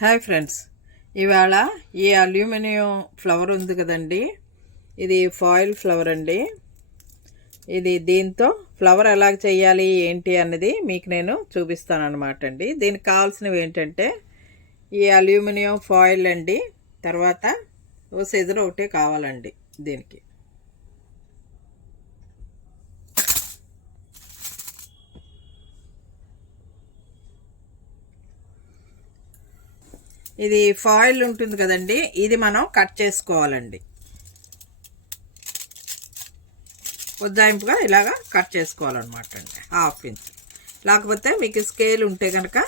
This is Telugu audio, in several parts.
హాయ్ ఫ్రెండ్స్, ఇవాళ ఈ అల్యూమినియం ఫ్లవర్ ఉంది కదండి, ఇది ఫాయిల్ ఫ్లవర్ అండి. ఇది దీంతో ఫ్లవర్ ఎలా చేయాలి ఏంటి అన్నది మీకు నేను చూపిస్తాను అనమాట అండి. దీనికి కావాల్సినవి ఏంటంటే ఈ అల్యూమినియం ఫాయిల్ అండి, తర్వాత ఓ సిజర్ ఒకటే కావాలండి దీనికి. ఇది ఫాయిల్ ఉంటుంది కదండి, ఇది మనం కట్ చేసుకోవాలండి. ఉజ్జాయింపుగా ఇలాగా కట్ చేసుకోవాలన్నమాట అండి, 1/2 ఇంచ్. లేకపోతే మీకు స్కేల్ ఉంటే కనుక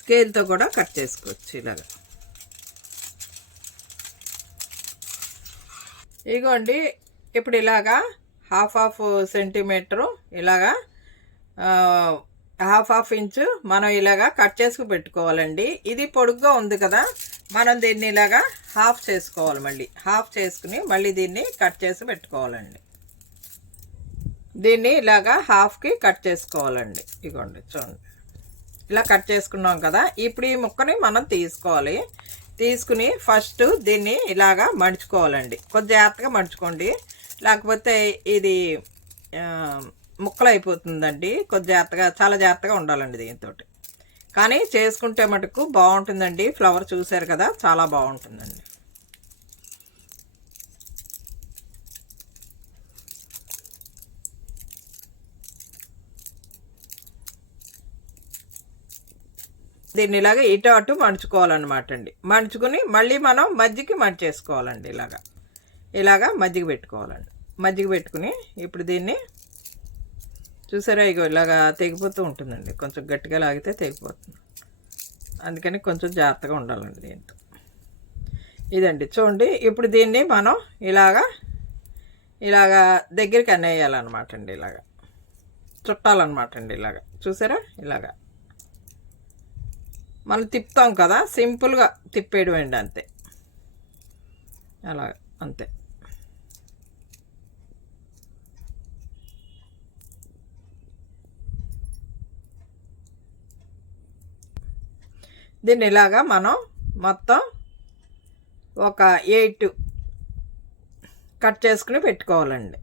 స్కేల్తో కూడా కట్ చేసుకోవచ్చు ఇలాగా. ఇగోండి, ఇప్పుడు ఇలాగా 1/2 సెంటీమీటరు ఇలాగా 1/2 ఇంచు మనం ఇలాగా కట్ చేసుకు పెట్టుకోవాలండి. ఇది పొడుగ్గా ఉంది కదా, మనం దీన్ని ఇలాగా హాఫ్ చేసుకోవాలి. మళ్ళీ హాఫ్ చేసుకుని మళ్ళీ దీన్ని కట్ చేసి పెట్టుకోవాలండి. దీన్ని ఇలాగా హాఫ్కి కట్ చేసుకోవాలండి. ఇగోండి చూడండి, ఇలా కట్ చేసుకున్నాం కదా. ఇప్పుడు ఈ ముక్కని మనం తీసుకోవాలి. తీసుకుని ఫస్ట్ దీన్ని ఇలాగా మడుచుకోవాలండి. కొంచెం జాగ్రత్తగా మడుచుకోండి, లేకపోతే ఇది ముక్కలు అయిపోతుందండి. కొంచెం జాగ్రత్తగా, చాలా జాగ్రత్తగా ఉండాలండి దీంతో. కానీ చేసుకుంటే మటుకు బాగుంటుందండి. ఫ్లవర్ చూసారు కదా, చాలా బాగుంటుందండి. దీన్ని ఇలాగ ఇటు అటు మడుచుకోవాలన్నమాట అండి. మడుచుకుని మళ్ళీ మనం మజ్జిగకి మడిచేసుకోవాలండి. ఇలాగా మజ్జిగ పెట్టుకోవాలండి. మజ్జిగ పెట్టుకుని ఇప్పుడు దీన్ని చూసారా, ఇగో ఇలాగా తెగిపోతూ ఉంటుందండి. కొంచెం గట్టిగా లాగితే తెగిపోతుంది, అందుకని కొంచెం జాగ్రత్తగా ఉండాలండి దీంతో. ఇదండి చూడండి, ఇప్పుడు దీన్ని మనం ఇలాగా దగ్గరికి అనేయాలన్నమాట అండి. ఇలాగా చుట్టాలన్నమాట అండి. ఇలాగా చూసారా, ఇలాగా మనం తిప్పుతాం కదా, సింపుల్గా తిప్పేయడం అండి, అంతే. అలాగా అంతే. దీన్ని ఇలాగా మనం మొత్తం ఒక 8 కట్ చేసుకుని పెట్టుకోవాలండి.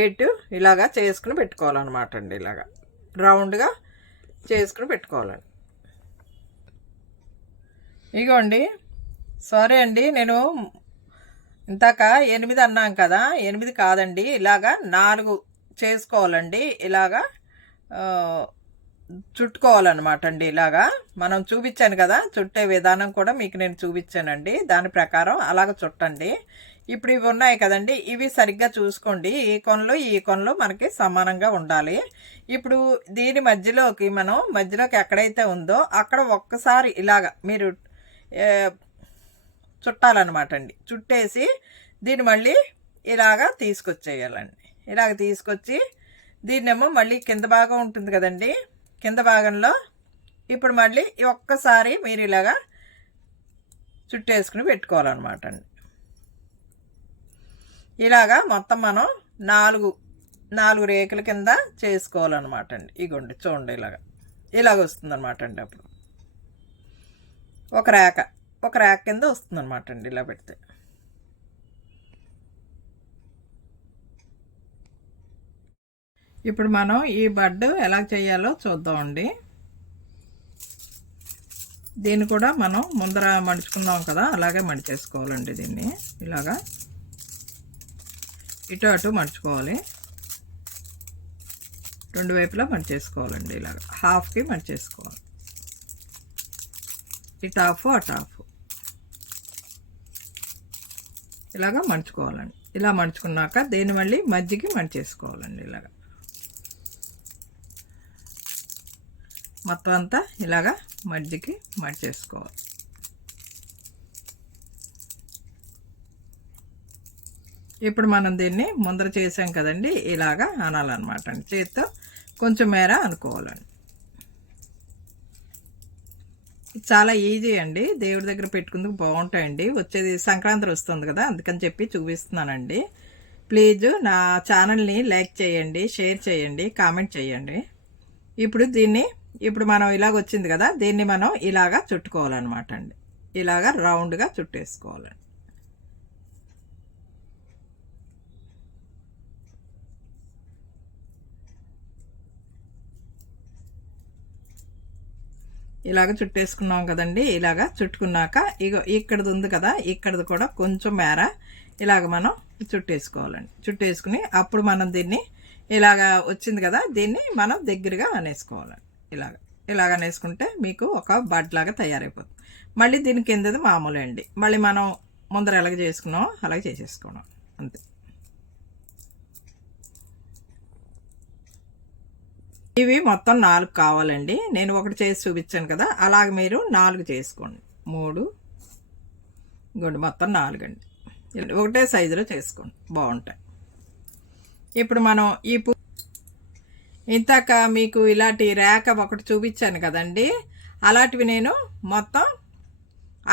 8 ఇలాగా చేసుకుని పెట్టుకోవాలన్నమాట అండి. ఇలాగా రౌండ్గా చేసుకుని పెట్టుకోవాలండి. ఇగోండి, సారీ అండి, నేను ఇందాక 8 అన్నాం కదా, 8 కాదండి, ఇలాగా 4 చేసుకోవాలండి. ఇలాగా చుట్టుకోవాలన్నమాట అండి. ఇలాగా మనం చూపించాను కదా, చుట్టే విధానం కూడా మీకు నేను చూపించానండి. దాని ప్రకారం అలాగ చుట్టండి. ఇప్పుడు ఇవి ఉన్నాయి కదండి, ఇవి సరిగ్గా చూసుకోండి. ఈ కొనలు మనకి సమానంగా ఉండాలి. ఇప్పుడు దీని మధ్యలోకి ఎక్కడైతే ఉందో అక్కడ ఒక్కసారి ఇలాగా మీరు చుట్టాలన్నమాట అండి. చుట్టేసి దీన్ని మళ్ళీ ఇలాగా తీసుకొచ్చేయాలండి. ఇలాగ తీసుకొచ్చి దీన్నేమో మళ్ళీ కింద భాగం ఉంటుంది కదండి, కింద భాగంలో ఇప్పుడు మళ్ళీ ఒక్కసారి మీరు ఇలాగా చుట్టేసుకుని పెట్టుకోవాలన్నమాట అండి. ఇలాగా మొత్తం మనం 4 రేకుల కింద చేసుకోవాలన్నమాట అండి. ఇగోండి చూడండి, ఇలాగ వస్తుందన్నమాట అండి. అప్పుడు ఒక రేక కింద వస్తుందన్నమాట అండి, ఇలా పెడితే. ఇప్పుడు మనం ఈ బడ్ ఎలా చేయాలో చూద్దామండి. దీన్ని కూడా మనం ముందర మడుచుకున్నాం కదా, అలాగే మడిచేసుకోవాలండి. దీన్ని ఇలాగా ఇటు అటు మడుచుకోవాలి. 2 వైపులా మడిచేసుకోవాలండి. ఇలాగ హాఫ్కి మడిచేసుకోవాలి. ఇటు హాఫ్ అటు హాఫ్ ఇలాగా మడుచుకోవాలండి. ఇలా మడుచుకున్నాక దీన్ని మళ్ళీ మధ్యకి మడిచేసుకోవాలండి. ఇలాగా మొత్తం అంతా ఇలాగా మధ్యకి మడిచేసుకోవాలి. ఇప్పుడు మనం దీన్ని ముందర చేసాం కదండి, ఇలాగా అనాలన్నమాట అండి. చేత్తో కొంచెం మేర అనుకోవాలండి. చాలా ఈజీ అండి, దేవుడి దగ్గర పెట్టుకుందుకు బాగుంటాయండి. వచ్చేది సంక్రాంతి వస్తుంది కదా, అందుకని చెప్పి చూపిస్తున్నానండి. ప్లీజ్ నా ఛానల్ని లైక్ చేయండి, షేర్ చేయండి, కామెంట్ చేయండి. ఇప్పుడు దీన్ని ఇప్పుడు మనం ఇలాగ వచ్చింది కదా, దీన్ని మనం ఇలాగా చుట్టుకోవాలన్నమాట అండి. ఇలాగా రౌండ్గా చుట్టేసుకోవాలండి. ఇలాగ చుట్టేసుకున్నాం కదండి. ఇలాగా చుట్టుకున్నాక ఇగో ఇక్కడది ఉంది కదా, ఇక్కడది కూడా కొంచెం మేర ఇలాగ మనం చుట్టేసుకోవాలండి. చుట్టేసుకుని అప్పుడు మనం దీన్ని ఇలాగా వచ్చింది కదా, దీన్ని మనం దగ్గరగా అనేసుకోవాలండి. ఇలాగ అనేసుకుంటే మీకు ఒక బడ్ లాగా తయారైపోతుంది. మళ్ళీ దీని కిందది మామూలు అండి. మళ్ళీ మనం ముందర ఎలాగ చేసుకున్నాం అలాగే చేసేసుకోవడం అంతే. ఇవి మొత్తం 4 కావాలండి. నేను ఒకటి చేసి చూపించాను కదా, అలాగ మీరు 4 చేసుకోండి. 3 ఇంకోటి మొత్తం 4 అండి. ఒకటే సైజులో చేసుకోండి, బాగుంటాయి. ఇప్పుడు మనం ఈ ఇంతాక మీకు ఇలాంటి రేఖ ఒకటి చూపించాను కదండి, అలాంటివి నేను మొత్తం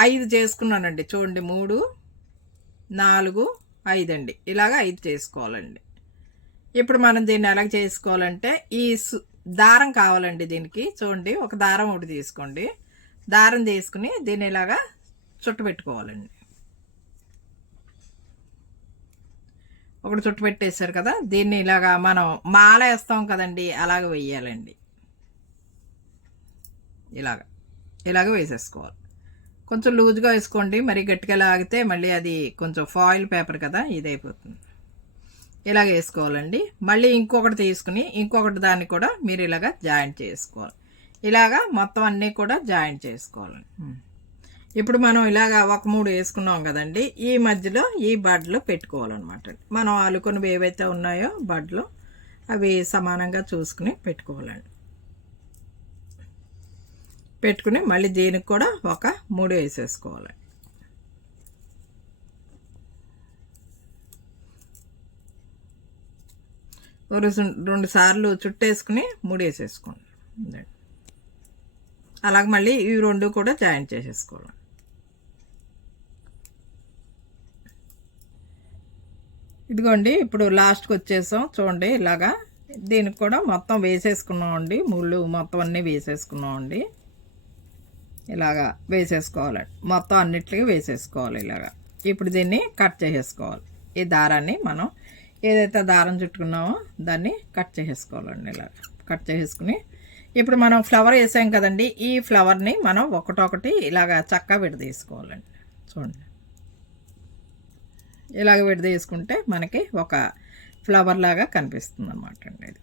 5 చేసుకున్నానండి. చూడండి, 3 4 5 అండి. ఇలాగ 5 చేసుకోవాలండి. ఇప్పుడు మనం దీన్ని ఎలా చేసుకోవాలంటే, ఈ దారం కావాలండి దీనికి. చూడండి, ఒక దారం ఒకటి తీసుకోండి. దారం తీసుకుని దీన్ని ఇలాగా చుట్టు పెట్టుకోవాలండి. ఒకటి చుట్టు పెట్టేశారు కదా, దీన్ని ఇలాగా మనం మాల వేస్తాం కదండి, అలాగ వేయాలండి. ఇలాగ వేసేసుకోవాలి. కొంచెం లూజ్గా వేసుకోండి, మరి గట్టిగా లాగితే మళ్ళీ అది కొంచెం ఫాయిల్ పేపర్ కదా, ఇదైపోతుంది. ఇలాగ వేసుకోవాలండి. మళ్ళీ ఇంకొకటి తీసుకుని ఇంకొకటి దాన్ని కూడా మీరు ఇలాగ జాయింట్ చేసుకోవాలి. ఇలాగా మొత్తం అన్నీ కూడా జాయింట్ చేసుకోవాలండి. ఇప్పుడు మనం ఇలాగ ఒక 3 వేసుకున్నాం కదండి, ఈ మధ్యలో ఈ బడ్లు పెట్టుకోవాలన్నమాట. మనం అలుకుని ఏవైతే ఉన్నాయో బడ్లు అవి సమానంగా చూసుకుని పెట్టుకోవాలండి. పెట్టుకుని మళ్ళీ దీనికి కూడా ఒక 3 వేసేసుకోవాలి. ఒక 2 సార్లు చుట్టేసుకుని 3 వేసేసుకోండి. అలాగే మళ్ళీ ఇవి 2 కూడా జాయింట్ చేసేసుకోవాలి. ఇదిగోండి, ఇప్పుడు లాస్ట్కి వచ్చేసాం. చూడండి, ఇలాగా దీనికి కూడా మొత్తం వేసేసుకున్నామండి. ముళ్ళు మొత్తం అన్నీ వేసేసుకున్నామండి. ఇలాగా వేసేసుకోవాలండి. మొత్తం అన్నిటికీ వేసేసుకోవాలి ఇలాగా. ఇప్పుడు దీన్ని కట్ చేసేసుకోవాలి. ఈ దారాన్ని మనం ఏదైతే దారం చుట్టుకున్నామో దాన్ని కట్ చేసేసుకోవాలండి. ఇలా కట్ చేసేసుకుని ఇప్పుడు మనం ఫ్లవర్ వేసాం కదండి, ఈ ఫ్లవర్ని మనం ఒకటొకటి ఇలాగ చక్కగా విడదీసుకోవాలండి. చూడండి, ఇలాగ విడదీసుకుంటే మనకి ఒక ఫ్లవర్ లాగా కనిపిస్తుంది అన్నమాట అండి. ఇది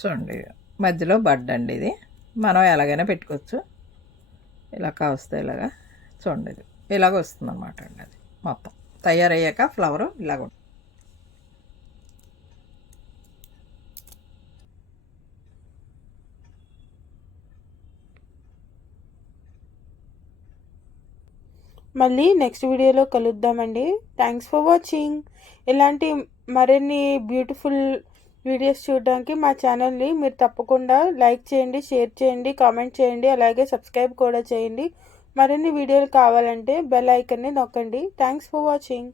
చూడండి, మధ్యలో బడ్ అండి. ఇది మనం ఎలాగైనా పెట్టుకోవచ్చు. ఇలా కావస్తే ఇలాగా చూడండి, ఇది ఇలాగ వస్తుంది అన్నమాట అండి. అది మొత్తం తయారయ్యాక ఫ్లవరు ఇలాగ ఉంటుంది. మళ్ళీ నెక్స్ట్ వీడియోలో కలుద్దామండి. Thanks for watching. ఇలాంటి మరిన్ని బ్యూటిఫుల్ వీడియోస్ చూడడానికి మా ఛానల్ని మీరు తప్పకుండా లైక్ చేయండి, షేర్ చేయండి, కామెంట్ చేయండి, అలాగే సబ్స్క్రైబ్ కూడా చేయండి. మరిన్ని వీడియోలు కావాలంటే బెల్ ఐకన్ని నొక్కండి. Thanks for watching.